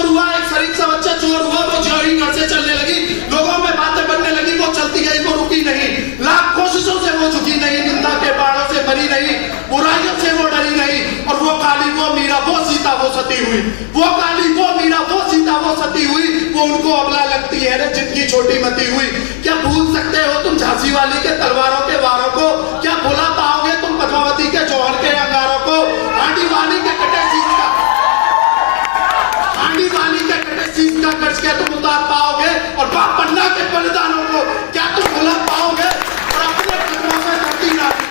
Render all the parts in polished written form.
चोर हुआ, एक शरीफ सा बच्चा चोर हुआ, वो ज्यों घर से चलने लगी, लोगों में बातें बनने लगी, वो चलती गई, वो रुकी नहीं, लाख कोशिशों से वो झुकी नहीं, निंदा के बाणों से भरी नहीं, बुराइयों से वो डरी नहीं, और वो काली वो मीरा वो सीता वो सती हुई, वो काली वो मीरा वो सीता वो सती हुई, वो उनको अबला लगती है रे जिनकी छोटी मती हुई। क्या भूल सकते हो तुम झांसी वाली के तलवारों के वारों को? क्या भुला पाओगे तुम पद्मावती के जौहर के अंगारों को? हांडी वाली के कटे शीश का, हांडी वाली के कटे शीश का कर्ज क्या तुम उतार पाओगे? और बाप पन्ना के बलिदानों को क्या तुम भुला पाओगे? और अपने कदमों से धरती नापी,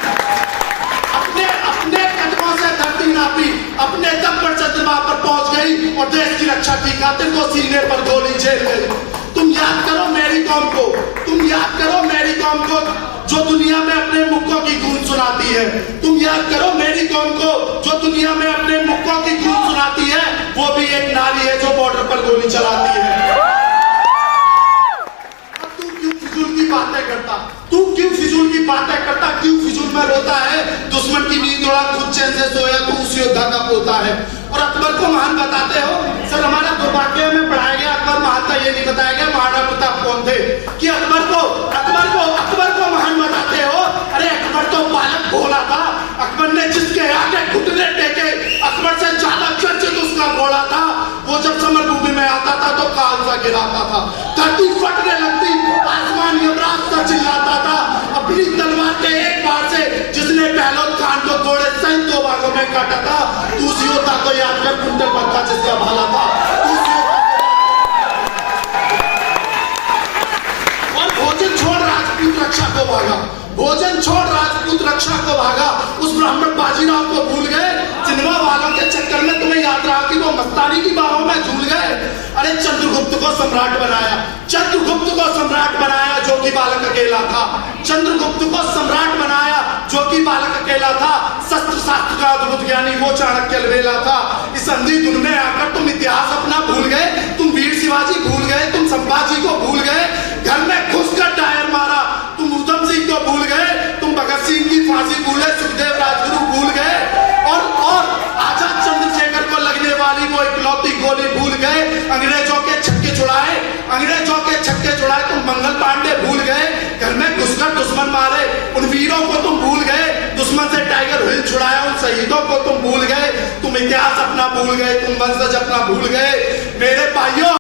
अपने कदमों से धरती नापी, अपने दम पर चंद्रमा पर पहुंच गई और देश की रक्षा की खातिर वो सीने पर गोली झेल गई। तुम याद करो मेरी कौम को, तुम याद करो मेरी कौम को जो दुनिया में अपने मुक्कों की गूंज सुनाती है। तुम याद करो मेरी कौम को जो दुनिया में अपने मुक्कों की गूंज सुनाती है। वो भी एक नारी है जो बॉर्डर पर गोली चलाती है। तू क्यों फिजूल की बातें करता? तू क्यों फिजूल की बातें करता? क्यों फिजूल में रोता है? दुश्मन की नींद उड़ा खुद चैन से सोया तू उस योद्धा का पोता है। और अकबर को महान बताते हो सर, हमारा दुर्भाग्य में पढ़ाया गया अकबर महान था, ये नहीं बताया गया महाराणा प्रताप कौन थे कि अकबर को महान बताते हो। अरे अकबर तो बालक भोला था, अकबर ने जिसके आगे घुटने टेके अकबर से ज्यादा चर्चित उसका घोड़ा था। वो जब समर भूमि में आता था तो काल सा गिराता था, धरती फटने लगती, आसमान यमराज सा चिल्लाता था। अपनी तलवार के एक बार से जिसने पहलौद खान को घोड़े सहित 2 भागों में काटा था, तू उस योद्धा को याद कर, कुंडल पक्का जिसका भाला था। और भोजन छोड़ राजपूत रक्षा को भागा, भोजन छोड़ राजपूत रक्षा को भागा। उस ब्राह्मण बाजीराव को भूल गए, सिनेमा वालों के चक्कर में तुम्हें याद रहा कि वो मस्तानी की बाहों में झूल गए। अरे चंद्रगुप्त को सम्राट बनाया, चंद्रगुप्त को सम्राट बनाया जो कि बालक अकेला था, चंद्रगुप्त को सम्राट बनाया जो कि बालक अकेला था। शस्त्र शास्त्र का अद्भुत ज्ञानी वो चाणक्य अलबेला था। इस अंधी धुन में आकर तुम इतिहास अपना भूल गए, तुम वीर शिवाजी भूल गए, तुम संभाजी को भूल गए, घर में घुसकर टायर मारा, तुम उधम सिंह को भूल गए, तुम भगत सिंह की फांसी भूले, सुखदेव राजगुरु भूल गए, और आजाद चंद्रशेखर को लगने वाली वो इकलौती गोली भूल गए। अंग्रेजों के छक्के छुड़ाए, अंग्रेजों के छक्के छुड़ाए तुम मंगल पांडे भूल गए, घर में घुसकर दुश्मन मारे उन वीरों को तुम भूल गए, दुश्मन से टाइगर हिल छुड़ाया उन शहीदों को तुम भूल गए, तुम इतिहास अपना भूल गए, तुम वंशज अपना भूल गए। मेरे भाइयों